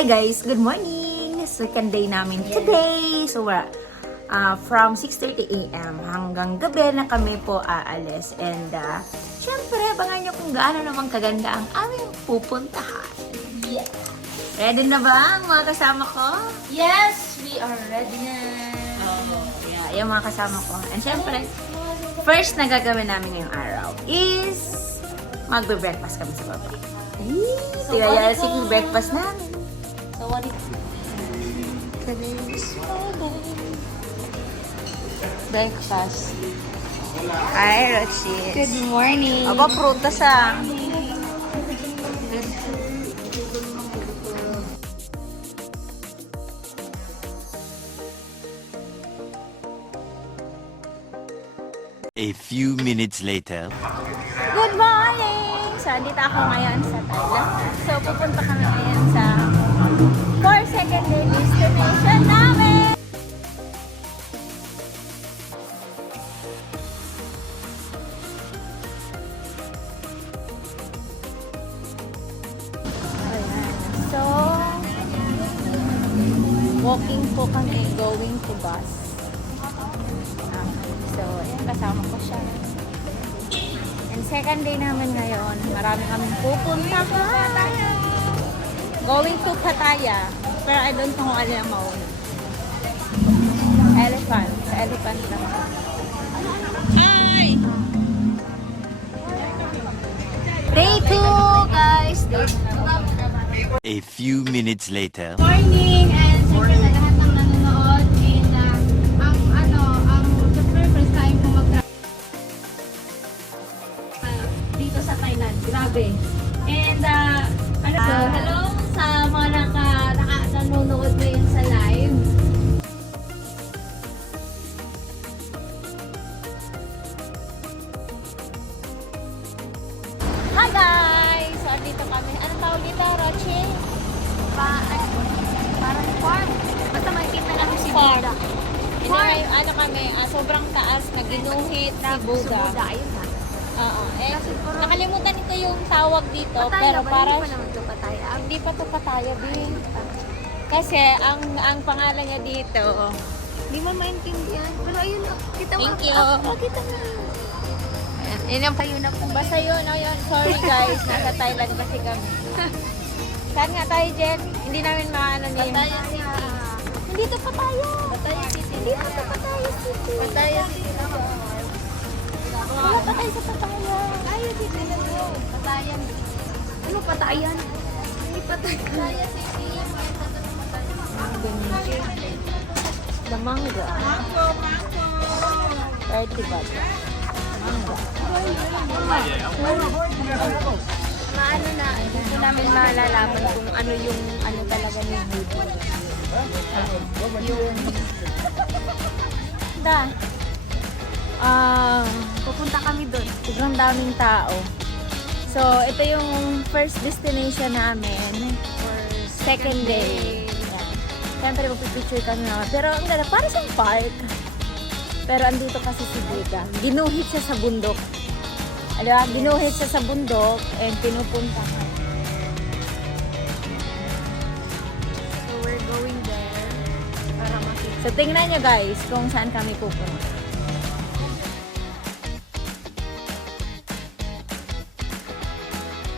Hi guys, good morning! Second day namin today. So we're from 6:30 a.m. hanggang gabi na kami po aalis. And syempre, abangan nyo kung gaano naman kaganda ang aming pupuntahan. Yeah. Ready na ba ang mga kasama ko? Yes, we are ready na. Yeah, yung mga kasama ko. And syempre, first na gagawin namin ngayong araw is magbe-breakfast kami sa baba. So, kaya yung breakfast namin. So what is Today's breakfast. Hi, Rochis. Good morning. Aba, prutas ah. A few minutes later. Good morning! So, andito ako ngayon sa Thailand. So, pupunta kami ngayon sa 4 day destination namin! Ayan. So, walking po kami going to bus. So, ayan, kasama ko siya. And second day namin ngayon, marami kaming pupuntahan. Going to Pattaya. Pero I don't know kung alin ang mauna. Elephant. Sa elephant lang. Hi! Day 2, guys. Day 2. A few minutes later. morning and siyempre sa lahat ng nanonood and ang siyempre first time ko dito sa Thailand. Grabe. And so hello sa mga nanonood ngayon sa live. Hi, guys! So, andito kami. Ano tawag dito, Roche? Parang farm. Basta makikita namin si Buddha. Anyway, ano kami, sobrang taas na ginuhit si Buddha. ayun ha. Oo. Nakalimutan ito yung tawag dito, pero para Hindi pa naman ito Pattaya. hindi pa to Pattaya din. Kasi ang pangalan niya dito. Hindi mo maintindihan. Pero ayun, kita mo. Thank you. Kita mo. Yun ang kayo na po. Basta yun, ayun. Sorry guys, nasa Thailand kasi kami. Saan nga tayo, Jen? Hindi namin maano niya yung... Pattaya City. Hindi to Pattaya. Pattaya City. Hindi to Pattaya City. Pattaya City na ba? Wala pa tayo sa Pattaya. Pattaya City na ba? Patayan. Ano Patayan? Hindi Pattaya City. The mango. 30 baht. Mango. Maano na, hindi namin malalaman kung ano yung ano talaga ni Buddha. Yung pupunta kami doon. Sobrang daming tao. So, ito yung first destination namin. Second day. Yan. Siyempre, magpipicture kami naman. Pero ang ganda, para siyang park. Pero andito kasi si Buddha. Ginuhit siya sa bundok. Diba? Ginuhit siya sa bundok and pinupunta ka. So we're going there para makita. So, tingnan nyo guys kung saan kami pupunta.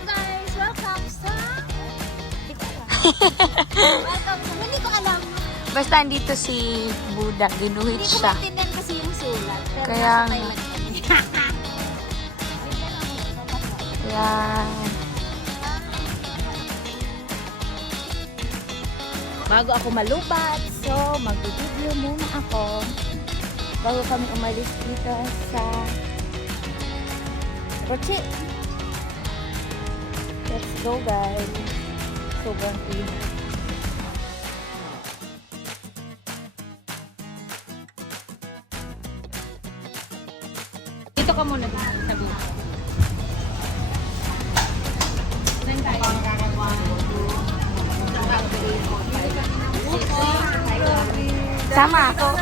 Guys, welcome sa... welcome sa... Hindi ko alam. Basta andito si Buddha. Ginuhit Hindi ko siya. maintindihan kasi yung sulat. Pero Kaya nasa nga. Thailand kami. Yan. Bago ako malubat, so mag-video muna ako bago kami umalis dito sa Roche. Let's go guys. Sobrang init. Dito ka muna sabi. Sama ako.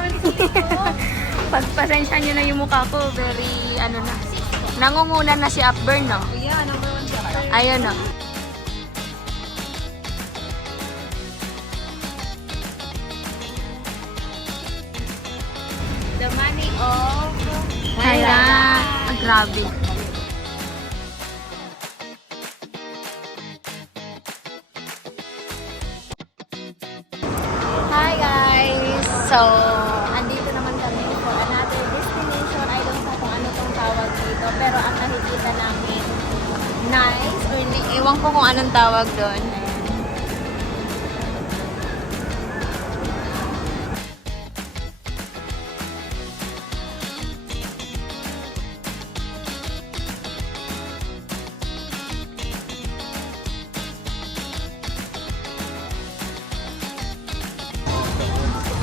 Pagpasensya nyo na yung mukha ko, very ano na. Nangunguna na si Upburn, no? Yeah, number 1 siya. Ayun, no? the money of Kaya, grabe. Hi guys! So, andito naman kami for another destination. I don't know kung ano tong tawag dito. Pero ang nakikita namin, nice. Or hindi, ewan ko kung anong tawag doon.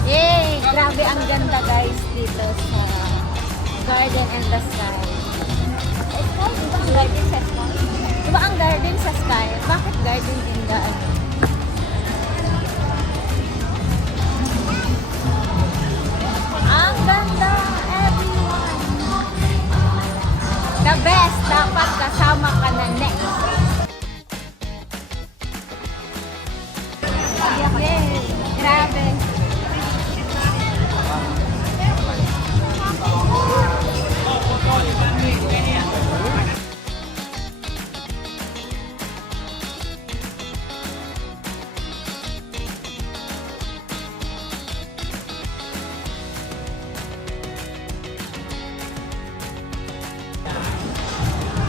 Yay! Grabe ang ganda guys dito sa Garden and the Sky. Sa Sky? Diba ang garden sa Sky? Diba ang garden sa Sky? Bakit garden in the ano? Ang ganda everyone! The best! Dapat kasama ka na next! Yay! Grabe!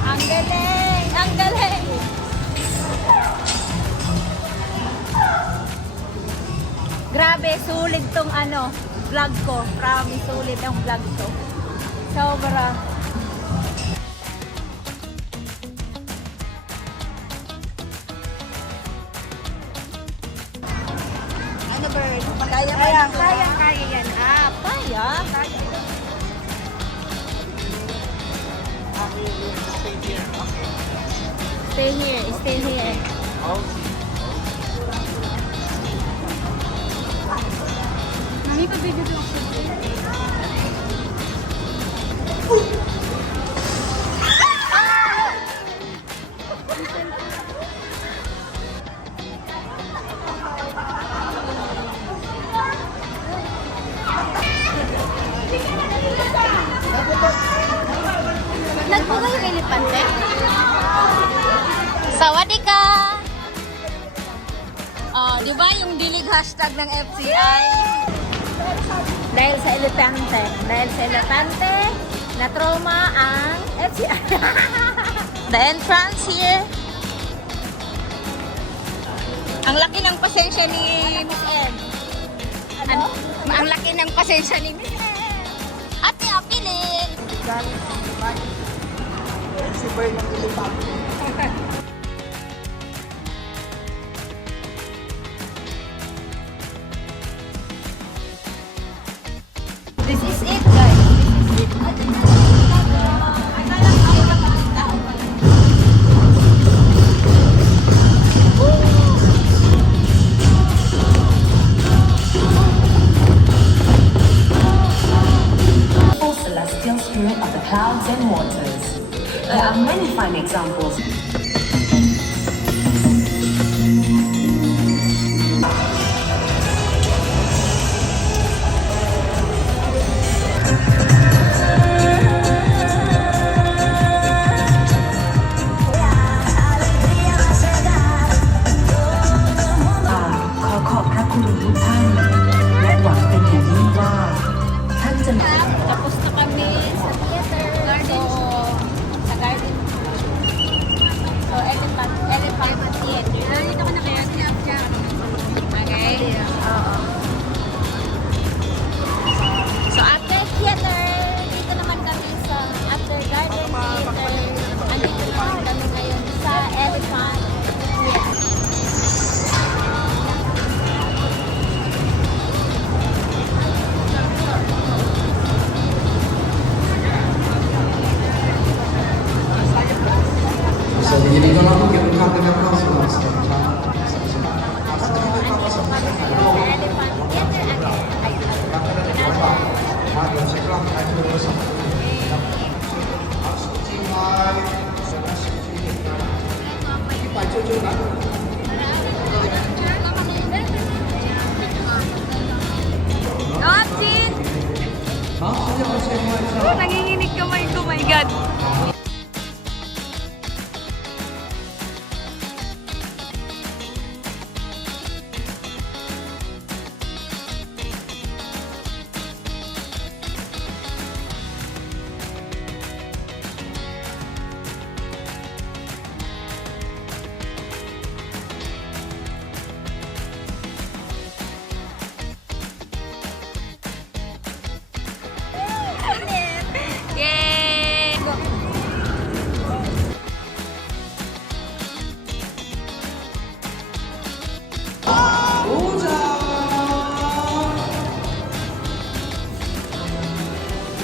Ang galing! Ang galing! Grabe, sulit tong ano, vlog ko. Promise, sulit ang vlog ko. Sobra. Ano ba? Kaya yan. Ah, kaya? Stay here. Mami, pag-video ko. Nagpuga yung elepante? Sawadika! Oh, di ba yung dilig hashtag ng FCI? Dahil sa elepante, na-trauma ang FCI. The entrance here. Ang laki ng pasensya ni Miss M. Ano? Ang laki ng pasensya ni Miss M. Ate, apilin! This is it, guys. This is it. Celestial spirit of the clouds and waters. There are many fine examples. Tapos na kami sa theater. So, sa garden. Nanginginig kamay ko, my God. Yay!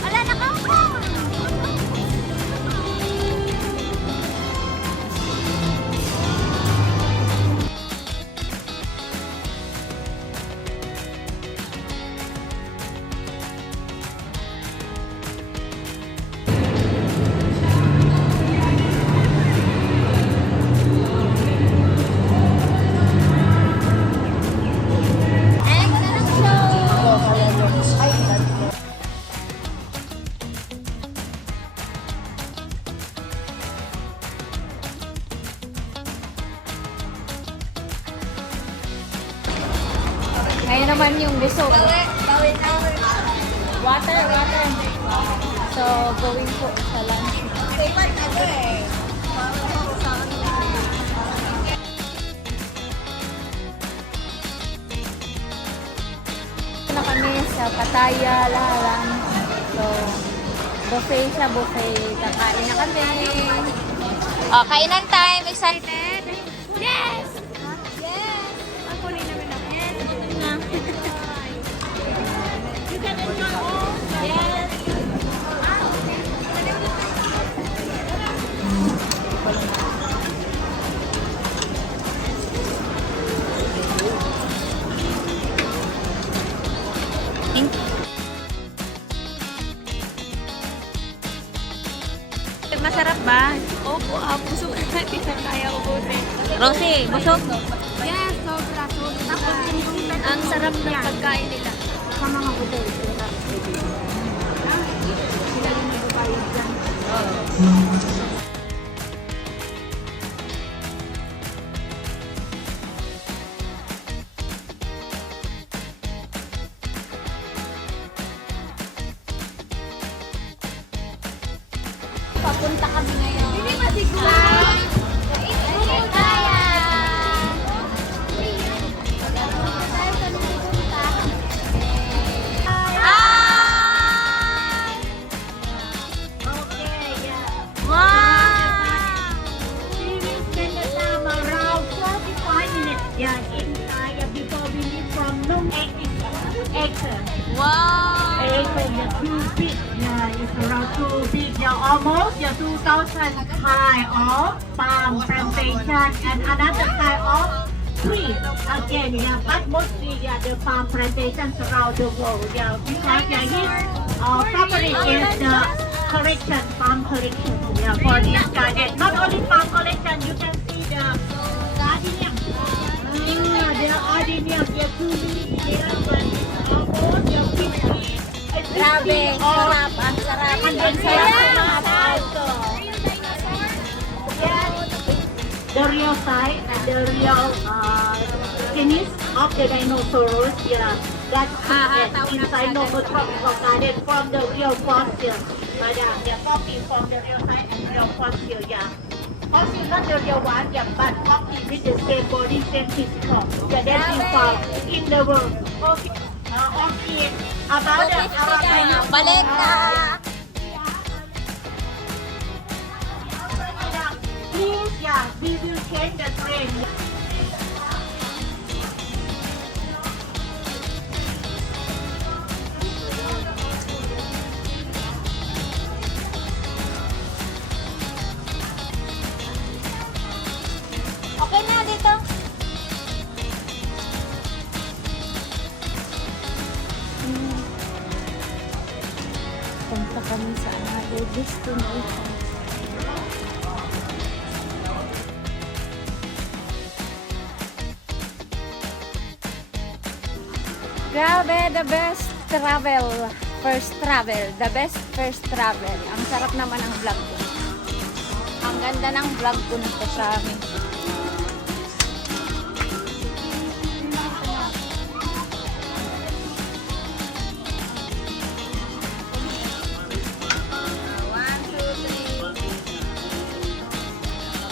Wala na ka pa! Ngayon naman yung gusto. Water. So, going po sa lunch. Na kami sa Pattaya, Lalang. So, buffet siya, buffet. Kakain na kami. Oh, kainan time. Excited? Yes! Yes! Ako rin naman ako. Yes! You can enjoy all. Yes! Masarap ba? Opo, busog na. Di na kaya ubusin. Rosie, busog? Yes, sobra. Ang sarap ng pagkain nila. Sa mga hotel. Sila rin nagbabayad dyan. Papunta kami ngayon. Hindi masiguro. Yeah, in Kaya before we leave from Nung Acre. Wow! Acre, yeah, too big. Yeah, it's around too big. Yeah, almost yeah, 2,000 high of palm plantation and another kind of tree. Again, yeah, but mostly yeah, the palm plantations around the world. Yeah, because yeah, his property is the collection, palm collection. Yeah, for this garden. Not only palm collection, you can see the gardenia. The gardenia, yeah, too big. Yeah, but almost yeah, 50. Grabe, sarap. Ang sarap. And Ang then sarap. also. Yes, the real side and the real finish of the dinosaurs. Yeah, that's inside Novo Tropical Garden from the real fossil. Madam, yeah, copy from the real side and real fossil. Yeah. Fossil not the real one, yeah, but copy with the same body, same physical. Yeah, that's been found in the world. Okay. Okay. About the Balik na! Please, yeah, we will change the train. Okay na dito. Punta kami sa another destination. Grabe, the best travel first travel. The best first travel. Ang sarap naman ang vlog ko. Ang ganda ng vlog ko nito, promise.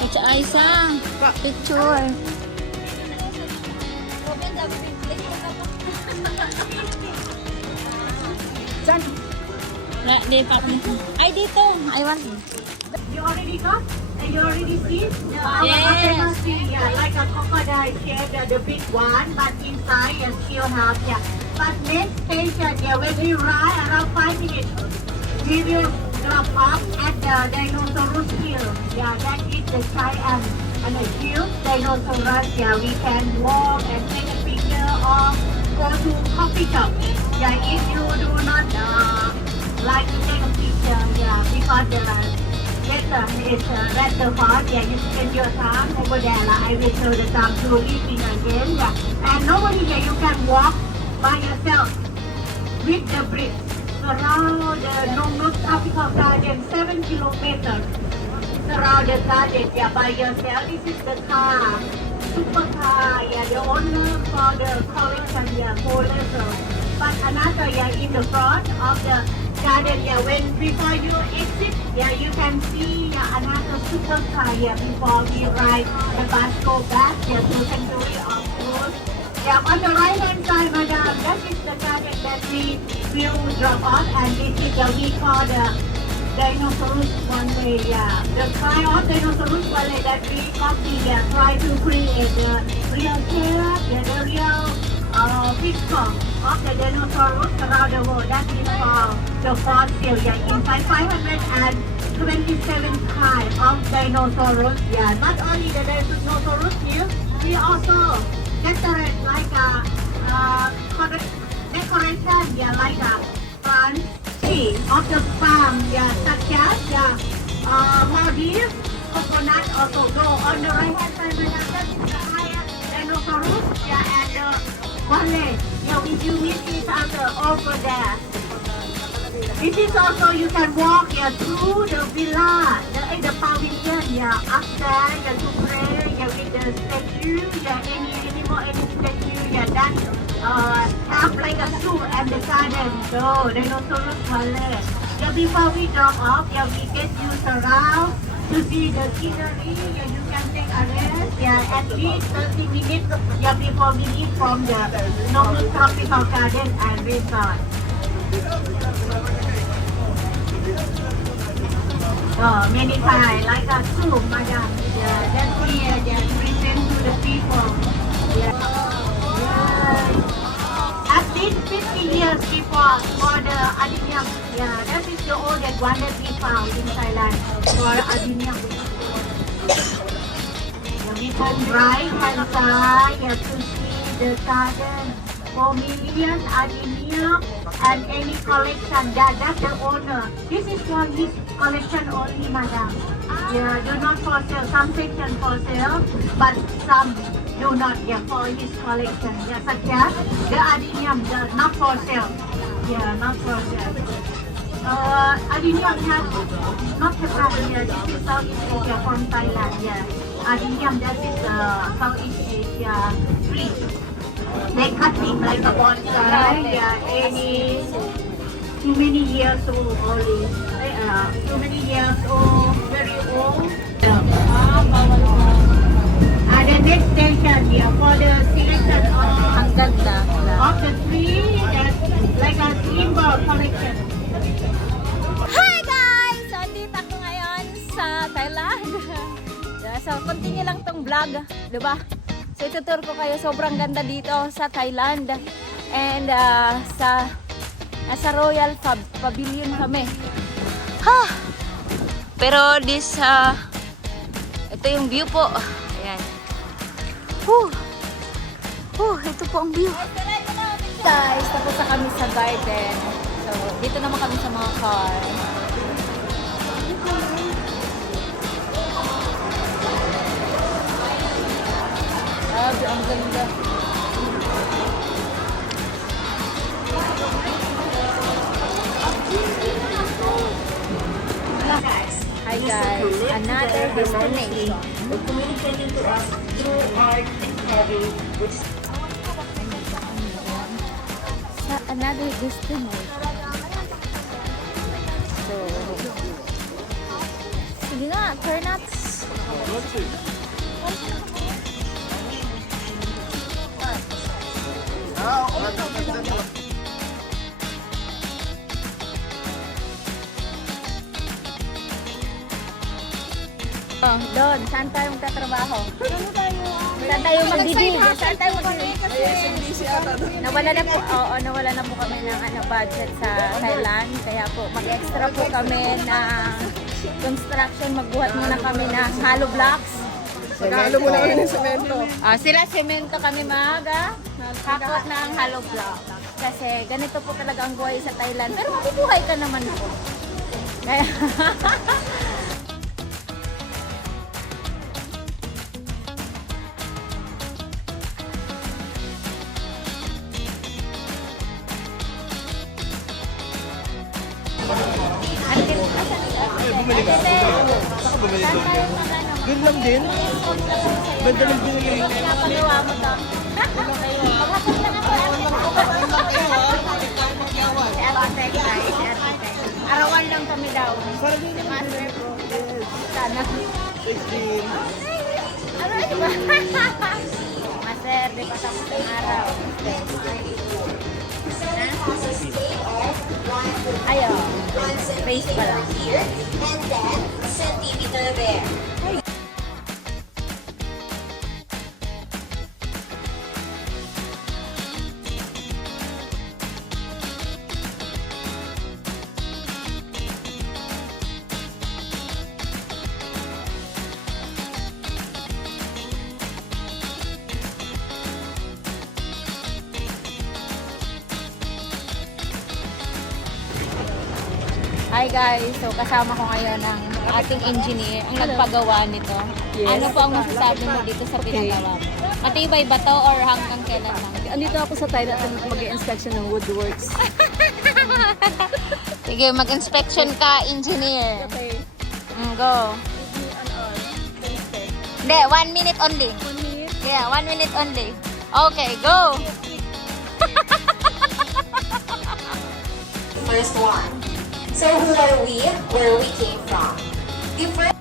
It's Aisa. Picture. Saan? Ay, dito. I want. You already got? You already see? Yes. Yeah, like a crocodile shape, the big one, but inside you still have, yeah. But next station, yeah, when we ride around 5 minutes, we will drop off at the Dinosaurus Hill. Yeah, that is the giant and a huge dinosaurus. Yeah, we can walk and take a picture or go to coffee shop. Yeah, if you do not like to take a picture, yeah, because the weather is rather hot. Yeah, you spend your time over there. I will show the time to leaving again. Yeah, and normally yeah, you can walk by yourself with the bridge around the Nongnut Tropical Garden, 7 kilometers around the garden. Yeah, by yourself. This is the car, supercar. Yeah, the owner for the collection. Yeah, 4 levels. But another yeah in the front of the garden. Yeah, when before you exit, yeah, you can see yeah, another supercar. Yeah, before we ride the bus go back. Yeah, to Sanctuary of Rose. Yeah, on the right hand side, madam, that is the garden that we will drop off, and this is the we call the Dinosaurus one way. Yeah, the kind of Dinosaurus one way that we copy. Yeah, try to create the real tail, yeah, the real picture of the dinosaurs around the world. That is called the fossil. Yeah, inside 527 kinds of dinosaurs. Yeah, not only the dinosaurs here, we also decorate like a decoration. Yeah, like a front tree of the farm. Yeah, such as Maldives, coconut also go on the right hand side. That is the highest dinosaurs. Yeah, and Valley. Yeah, we do meet each other over there. This is also you can walk yeah, through the villa, the pavilion, yeah, up there, yeah, to pray, yeah, with the statue, yeah, any animal, any statue, yeah, that have like a zoo and the garden. So, Dinosaurus Valley. Yeah, before we drop off, yeah, we get you around to see the scenery. Yeah, you can take a rest. Yeah, at least 30 minutes. Yeah, before we leave from the Nongnut Tropical Garden and Resort. Many times, like a zoo, madam. Yeah, that's here. Yeah, present to the people. Yeah. Yeah. At least 50 years before for the adenium. Yeah, that is the oldest one that we found in Thailand for adenium. Yeah, we turn right hand side yeah, to see the garden. 4 million adenium and any collection. Yeah, that's the owner. This is for his collection only, madam. Yeah, do not for sale. Some section for sale, but some do not. Yeah, for his collection. Yeah, such as the adenium, not for sale. Yeah, not for sale. Adenium has not Japan. Yeah, this is Southeast Asia from Thailand. Yeah, adenium that is Southeast Asia tree. They cut him like a bonsai. Yeah, any too many years old only. Too many years old, very old. And the next station here for the selection Ang ganda. of the tree, that's like a timber collection. Hi guys! So, andito ako ngayon sa Thailand. Yeah, so, continue lang tong vlog. Diba? So, itutur ko kayo. Sobrang ganda dito sa Thailand. And nasa Royal Pavilion kami. Ha! Pero ito yung view po. Ayan. Ito po ang view. Guys, tapos na kami sa garden. So, dito naman kami sa mga car. Grabe, ang ganda. guys, another destination. Communicating to us through art and hobby, which Sa another destination. So, sige nga, turn up. Oh, doon, saan tayo magtatrabaho? Saan tayo magdidid? Saan tayo magdidid? Nawala na po, oo, nawala na po kami ng budget sa Thailand. Kaya po, mag-extra po kami ng construction. Magbuhat muna kami ng hollow blocks. Magkakalo muna kami ng semento. Sila semento kami hakot ng hollow block. Kasi ganito po talaga ang buhay sa Thailand. Pero mabubuhay ka naman po. Kaya, Bumili ka? Saan ka bumili doon? Doon lang din? Ganda lang din yung pinapagawa mo to. Maghapon lang ako. Si architect guys, si architect. Arawan lang kami daw. Para din yung Master po. Sana. 16. Ano di ba? Master, di pa tapos ang araw. Ayaw. Space pa lang. And then, centimeter there. Hi guys, so kasama ko ngayon ang ating engineer, ang nagpagawa nito. Yes. Ano po ang masasabi mo dito sa pinagawa mo? Matibay ba to or hanggang kailan lang? Andito ako sa Thailand at mag-inspection ng woodworks. Sige, mag-inspection ka, engineer. Okay. Go. Hindi, 1 minute only. 1 minute. Yeah, 1 minute only. Okay, go. First one. So who are we? Where we came from? The first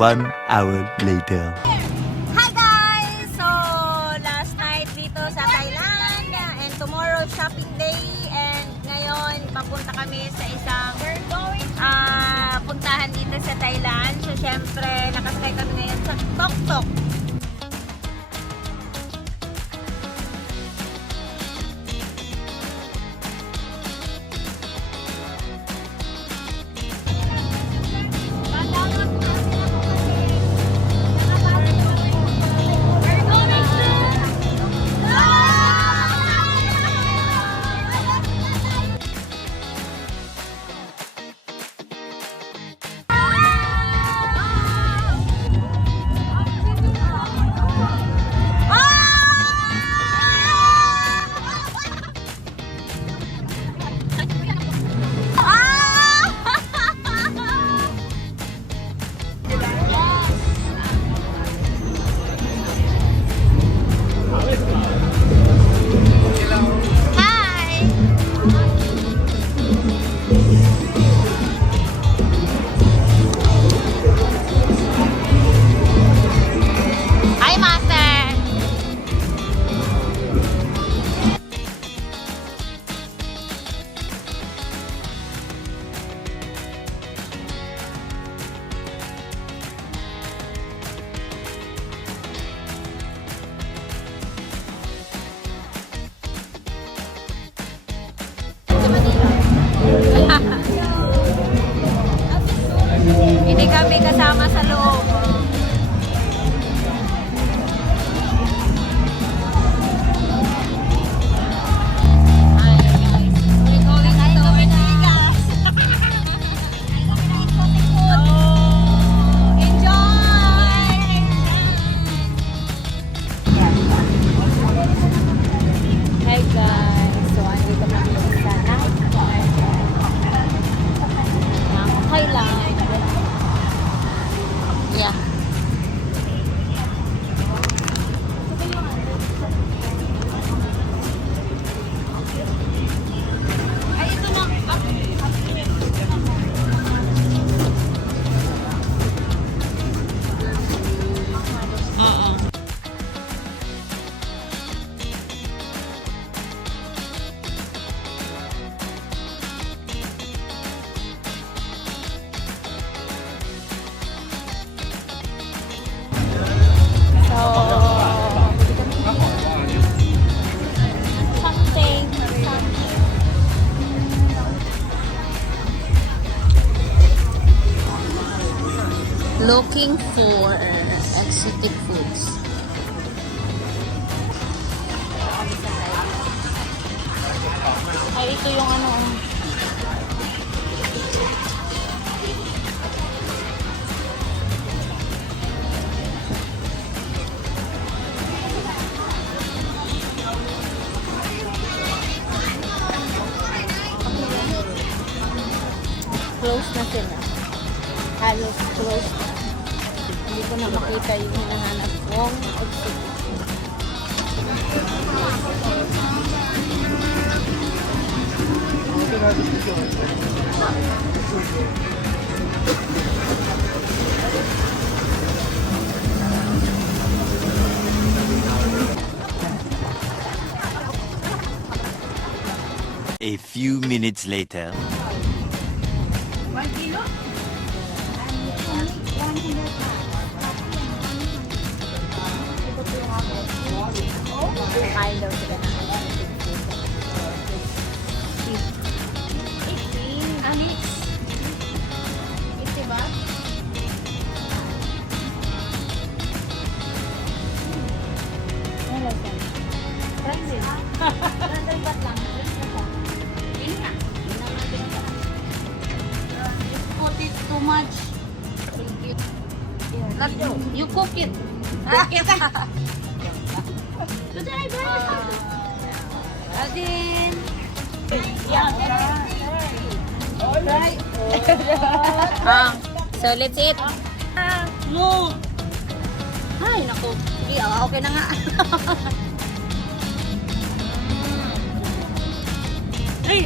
One hour later. Hi guys! So, last night dito sa Thailand and tomorrow shopping day and ngayon papunta kami sa isang puntahan dito sa Thailand. So, syempre, nakasakay kami ngayon sa tuk-tuk. looking for exotic foods. Ay, ito yung ano. Close na sila. Halos close na. Hindi ko na makita yung hinahanap kong exotic. A few minutes later. Kain daw sila ng Alex. Ito ba? Ano ba? Francis. Random ba't lang? Yun nga. Yun naman din ako. Put it too much. You cook it. Cook it. Today, Alden. So, let's eat. No. Ay, naku. Sige, okay na nga. Ay,